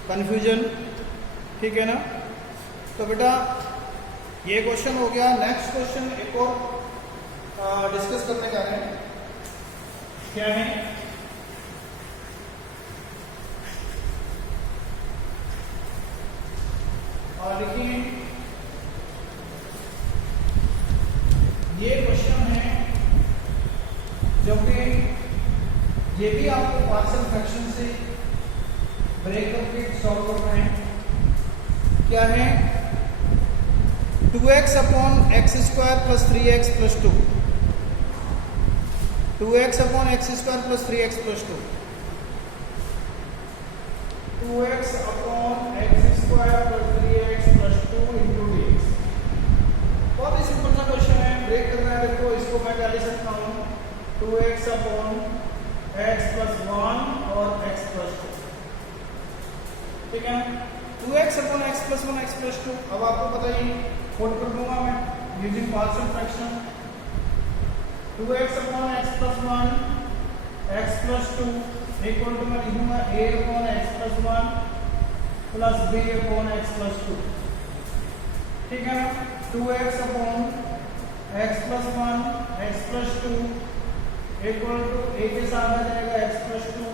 कन्फ्यूजन, ठीक है ना। तो बेटा ये क्वेश्चन हो गया। नेक्स्ट क्वेश्चन एक और डिस्कस करने जा रहे हैं, क्या है, देखिए ये क्वेश्चन है जो कि ये भी आपको पार्शियल फ्रैक्शन से ब्रेक करके सॉल्व करना है। क्या है, 2x upon x² + 3x + 2, 2x upon x² + 3x + 2, 2x upon x² + 3x + 2 into dx। बहुत ही सिंपल सा क्वेश्चन है, ब्रेक करना है। देखो इसको मैं क्या लिख सकता हूँ, 2x अपॉन x + 1 और x + 2, ठीक है। 2x अपॉन x + 1 x + 2, अब आपको पता ही, कोड कर दूंगा मैं using partial fraction. 2x upon x + 1 x + 2 equal to मैं लिखूंगा a upon x + 1 plus b upon x plus 2, ठीक है ना। 2x upon x plus 1 x plus 2 equal to a के साथ आ जाएगा एक्स प्लस 2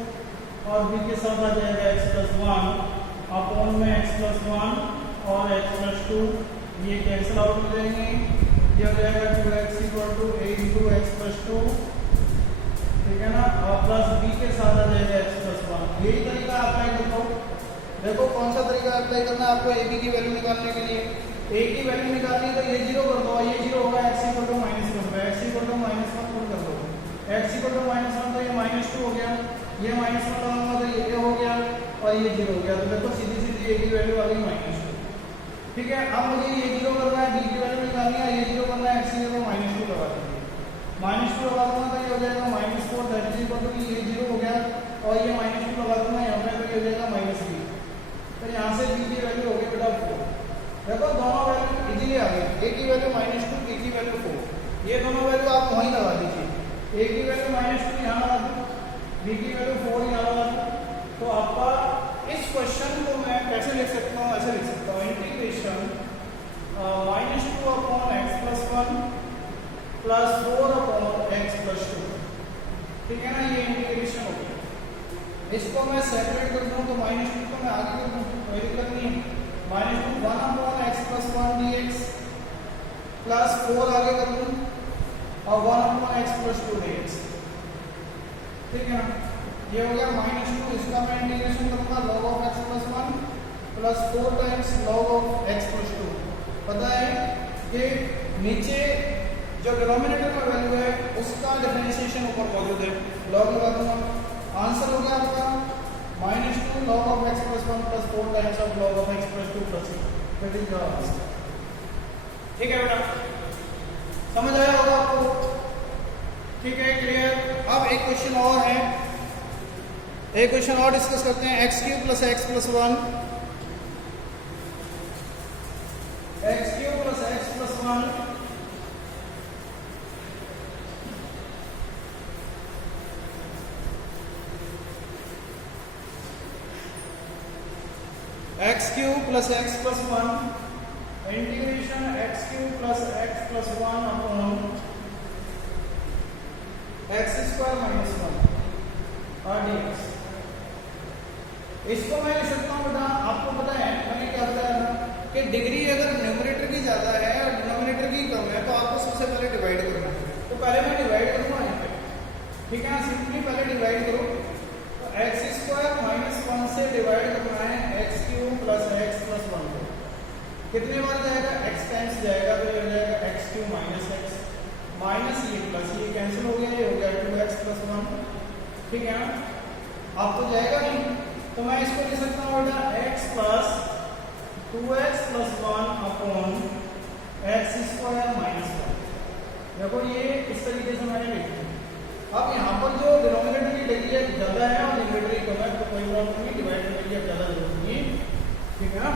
और बी के साथ आ जाएगा एक्स प्लस 1 अपॉन में एक्स प्लस 1 और एक्स प्लस 2, ये कैंसिल आउट हो जाएंगे। ये हो जाएगा 2x equal to A into x plus 2, ठीक है ना, और प्लस बी के साथ आ जाएगा एक्स प्लस 1। यही तरीका अप्लाई कर दो। देखो कौन सा तरीका अप्लाई करना है आपको ए बी की वैल्यू निकालने के लिए। ए की वैल्यू निकालनी है तो ये 0 कर दो, ये 0 होगा, एक्स इक्वल टू -1 पे, एक्स इक्वल टू -1 पुट कर दो, एक्स इक्वल टू -1 तो ये -2 हो गया, ये -1 लगाऊंगा तो ये हो गया और ये 0 हो गया। तो देखो सीधी सीधी ए की वैल्यू आ गई -2, ठीक है। अब मुझे ये 0 करना है, बी की वैल्यू निकालनी है, ये 0 करना है, एक्स इक्वल टू -2 लगा दीजिए, -2 लगा दूंगा तो ये हो जाएगा -4, दैट इज इक्वल टू ये 0 हो गया और ये -2 लगा दूंगा यहाँ पे तो ये हो जाएगा -3, तो यहाँ से बी की वैल्यू हो गई बेटा 4। देखो दोनों वैल्यू इजीली आ गई, ए की वैल्यू -2, बी की वैल्यू 4, ये दोनों वैल्यू आप वहीं लगा दीजिए। ए की वैल्यू -2 यहाँ लगा दूँ, बी की वैल्यू 4 यहाँ लगा दूँ। तो आपका इस क्वेश्चन को मैं कैसे लिख सकता हूँ, ऐसे लिख सकता हूँ, integration -2 upon x plus 1 plus 4 upon x plus 2, ठीक है ना, ये इंटीग्रेशन हो गया। इसको मैं सेपरेट कर दूँ तो -2 को मैं आगे कर दूँ, कोई दिक्कत नहीं है। -2 1 upon x plus 1 dx plus 4 आगे कर दूँ और 1 अपॉन एक्स प्लस 2 dx, ठीक है ना। ये हो गया -2, इसका मैं इंटीग्रेशन करूँगा log of x plus 1 plus 4 times log of x plus 2। पता है कि नीचे जो डिनोमिनेटर का वैल्यू है उसका डिफरेंशिएशन ऊपर मौजूद है, log लगा दूंगा। आंसर हो गया आपका -2 log of x plus 1 plus 4 times of log of x plus 2 plus, that is your answer, ठीक है बेटा, समझ आया होगा आपको, ठीक है, क्लियर। अब एक क्वेश्चन और है, एक क्वेश्चन और डिस्कस करते हैं। x³ plus x plus 1, x³ plus x plus 1 x³ plus x plus 1 integration x³ plus x plus 1 upon x² minus 1 और dx। इसको मैं लिख सकता हूँ बेटा, आपको पता है मैंने क्या बताया था कि डिग्री अगर न्यूमरेटर की ज्यादा है और डिनोमिनेटर की कम है तो आपको सबसे पहले डिवाइड करना है। तो पहले मैं डिवाइड करूँगा यहाँ पे, ठीक है ना, सिंपली पहले डिवाइड करो। तो x² माइनस 1 से डिवाइड करना है x³ प्लस x प्लस 1 को, कितने बार जाएगा, x टाइम्स जाएगा तो ये हो जाएगा x³ माइनस x माइनस ये प्लस ये कैंसिल हो गया, ये हो गया 2x प्लस 1, ठीक है ना। अब तो जाएगा नहीं तो मैं इसको लिख सकता हूँ बेटा x plus 2x plus 1 upon x² minus 1। देखो ये इस तरीके से मैंने लिख दिया। अब यहाँ पर जो डिनोमिनेटर की डिग्री है ज़्यादा है और न्यूमरेटर की कम है तो कोई प्रॉब्लम नहीं, डिवाइड करने की अब ज़्यादा जरूरत नहीं, ठीक है ना।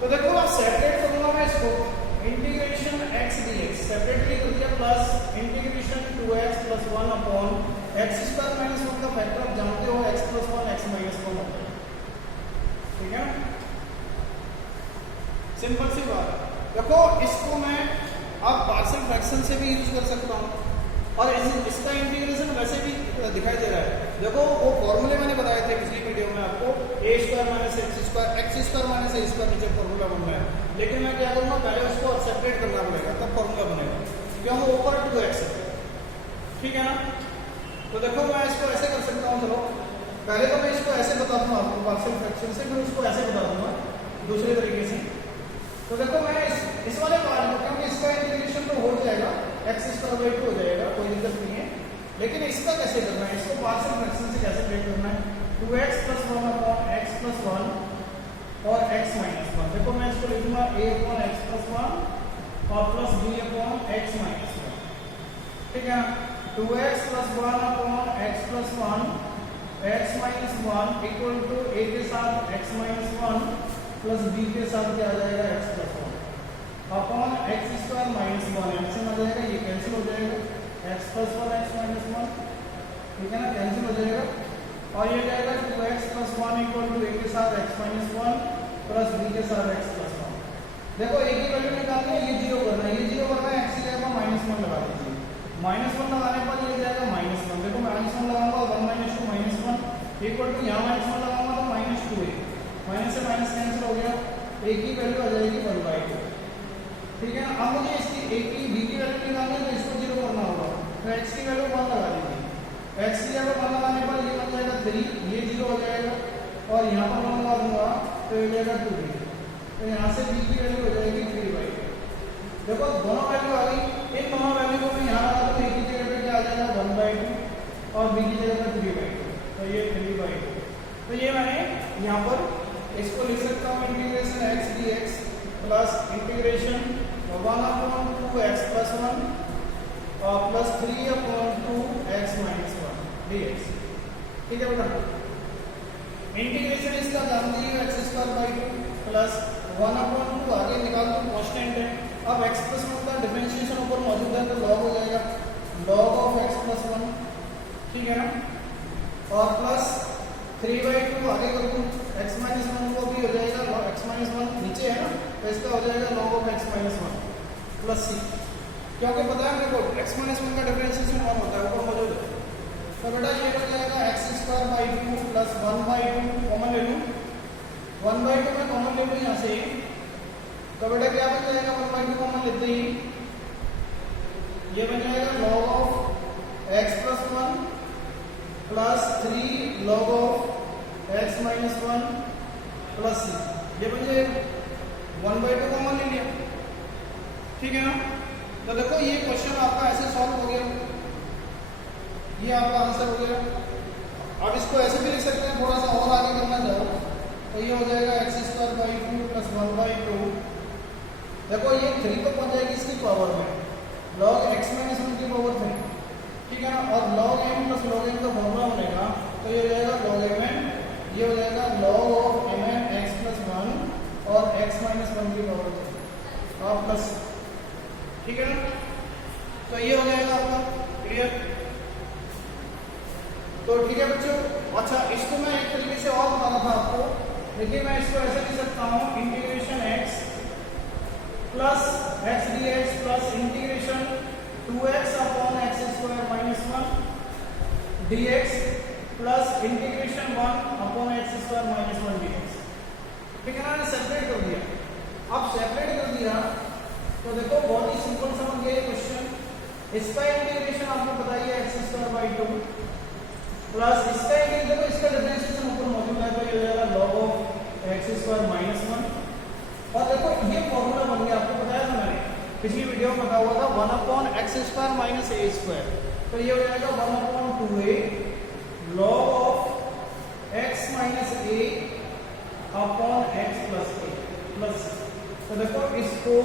तो देखो अब सेपरेट करूँगा मैं इसको, इंटीग्रेशन x dx सेपरेटली कर दिया plus integration 2x plus 1 upon x² minus 1 का फैक्टर आप जानते हो x प्लस 1 x माइनस 1 होता है, ठीक है। सिंपल सी बात। देखो इसको मैं आप पार्शियल फ्रैक्शन से भी यूज कर सकता हूँ और इसका इंटीग्रेशन वैसे भी दिखाई दे रहा है। देखो वो फॉर्मूले मैंने बताए थे पिछली वीडियो में आपको, a² minus x² minus a² नीचे फॉर्मूला बन रहा है, लेकिन मैं क्या करूँगा पहले उसको सेपरेट करना पड़ेगा तब फॉर्मूला बनेगा, क्योंकि ऊपर 2x है, ठीक है ना। तो देखो मैं इसको ऐसे कर सकता हूँ, चलो पहले तो मैं इसको ऐसे बता दूंगा आपको पार्शियल फ्रैक्शन से, फिर उसको ऐसे बता दूंगा दूसरे तरीके से। तो देखो मैं इस वाले पार्ट में, क्योंकि इसका इंटीग्रेशन तो हो जाएगा x² 2 हो जाएगा, कोई दिक्कत नहीं है, लेकिन इसका कैसे करना है, इसको पार्शियल फ्रैक्शन से कैसे ब्रेक करना है। 2x plus 1 upon x plus 1 और x माइनस 1। देखो मैं इसको लिखूंगा a अपॉन x प्लस 1 और plus b upon x minus 1, ठीक है। 2x plus 1 upon x plus 1 x minus 1 equal to a के साथ x माइनस 1 प्लस b के साथ क्या आ जाएगा x plus 1 upon x² minus 1 एल्सियम आ जाएगा, ये कैंसिल हो जाएगा, x प्लस 1 x माइनस 1, ठीक है ना, कैंसिल हो जाएगा। और ये जाएगा 2x plus 1 equal to a के साथ x माइनस 1 प्लस b के साथ x प्लस 1। देखो a की वैल्यू निकालनी है, ये जीरो करना है, ये जीरो करना है, x की जगह पर -1 लगा दीजिए। -1 लगाने पर ये जाएगा -1। देखो -1 लगाऊंगा 1 माइनस 2 -1 इक्वल टू यहाँ -1 लगाऊंगा तो -2a, माइनस से माइनस कैंसिल हो गया, a की वैल्यू आ जाएगी 1/2। ठीक है ना। अब मुझे इसकी a की b की वैल्यू निकालनी है, तो इसको जीरो करना होगा, तो x की वैल्यू 1 लगा दीजिए। x की जगह 1 लगाने पर ये बन जाएगा 3, ये जीरो हो जाएगा, और यहाँ पर 1 लगा दूंगा तो ये जाएगा 2b, तो यहाँ से b की वैल्यू हो जाएगी 3/2। देखो दोनों वैल्यू आ गई, इन दोनों वैल्यू को मैं यहाँ लगा दूँ, a की जगह पे क्या आ जाएगा 1/2 और b की जगह पे 3/2, तो ये 3/2। तो ये मैंने यहाँ पर इसको लिख सकता हूँ integration x dx plus integration 1/2x plus 1 और प्लस 3/2x माइनस 1 dx। ठीक है बेटा। इंटीग्रेशन इसका जान दीजिए x² प्लस 1/2 आगे निकाल दो, कांस्टेंट है। अब x प्लस 1 का डिफरेंशिएशन ऊपर मौजूद है तो log हो जाएगा, log ऑफ x प्लस 1। ठीक है ना। और प्लस 3/2 आगे कर दूं, x माइनस 1 को भी हो जाएगा, x माइनस 1 नीचे है ना, तो इसका हो जाएगा log of x minus 1 plus c। क्योंकि पता है मेरे को x माइनस 1 का डिफरेंशिएशन 1 होता है, ऊपर मौजूद है। तो बेटा ये हो जाएगा x² प्लस 1/2 कॉमन ले लूँ, 1/2 में कॉमन ले लूँ यहाँ से, तो बेटा क्या बन जाएगा 1/2 कॉमन लेते ही ये बन जाएगा log of x plus 1 plus 3 log of x minus 1 plus c, ये बन जाएगा 1/2 कॉमन ले लिया। ठीक है ना। तो देखो ये क्वेश्चन आपका ऐसे सॉल्व हो गया, ये आपका आंसर हो गया। अब इसको ऐसे भी लिख सकते हैं, थोड़ा सा और आगे करना चाहो तो ये हो जाएगा x² प्लस 1/2। देखो ये 3 को पहुंच जाएगी इसकी पावर में, log x माइनस 1 की पावर 3। ठीक है ना। और log m plus log n का फॉर्मूला बनेगा, तो ये हो जाएगा log mn, ये हो जाएगा log of mn x plus 1 और x माइनस 1 की पावर 3 और प्लस। ठीक है ना। तो ये हो जाएगा आपका क्लियर। तो ठीक है बच्चों। अच्छा इसको मैं एक तरीके से और बताना था आपको, देखिए मैं इसको ऐसे लिख सकता हूँ integration x plus x dx plus integration 2x/x² minus 1 dx plus integration 1/x² minus 1 dx। ठीक है ना। सेपरेट कर दिया। अब सेपरेट कर दिया तो देखो बहुत ही सिंपल समझ गए क्वेश्चन। इसका इंटीग्रेशन आपको बताइए x² प्लस इसका इंटीग्रेशन, देखो इसका डिफरेंशिएशन ऊपर मौजूद है, तो ये हो जाएगा log ऑफ x² माइनस 1। और देखो ये फॉर्मूला बन गया, आपको बताया था मैंने पिछली वीडियो में बताया हुआ था 1/x² माइनस a², तो ये हो जाएगा 1/2a log of x minus a upon x plus a plus. तो देखो इसको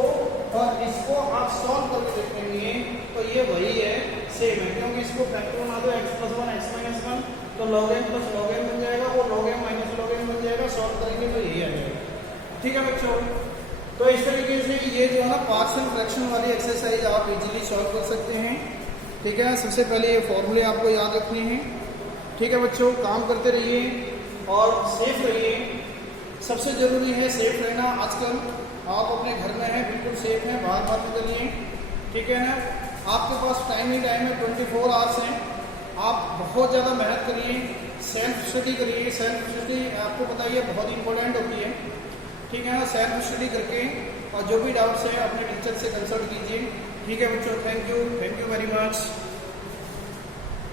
और इसको आप सॉल्व करके देखेंगे तो ये वही है, सेम है, क्योंकि इसको फैक्टर बना दो x प्लस 1 x माइनस 1 तो log m plus log m बन जाएगा, वो log m minus log m बन जाएगा, सॉल्व करेंगे तो यही आ जाएगा। ठीक है बच्चों। तो इस तरीके से ये जो है ना पार्शियल फ्रैक्शन वाली एक्सरसाइज आप इजीली सॉल्व कर सकते हैं। ठीक है। सबसे पहले ये फॉर्मूले आपको याद रखने हैं। ठीक है बच्चों। काम करते रहिए और सेफ रहिए, सबसे ज़रूरी है सेफ रहना। आजकल आप अपने घर में हैं, बिल्कुल सेफ हैं, बाहर मत निकलिए। ठीक है ना। आपके पास टाइम ही टाइम है, 24 आवर्स हैं। आप बहुत ज़्यादा मेहनत करिए, सेल्फ स्टडी करिए। सेल्फ स्टडी आपको बताइए बहुत इंपॉर्टेंट होती है। ठीक है ना। सेल्फ स्टडी करके और जो भी डाउट्स है अपने टीचर से कंसल्ट कीजिए। ठीक है बच्चों। Thank you very much.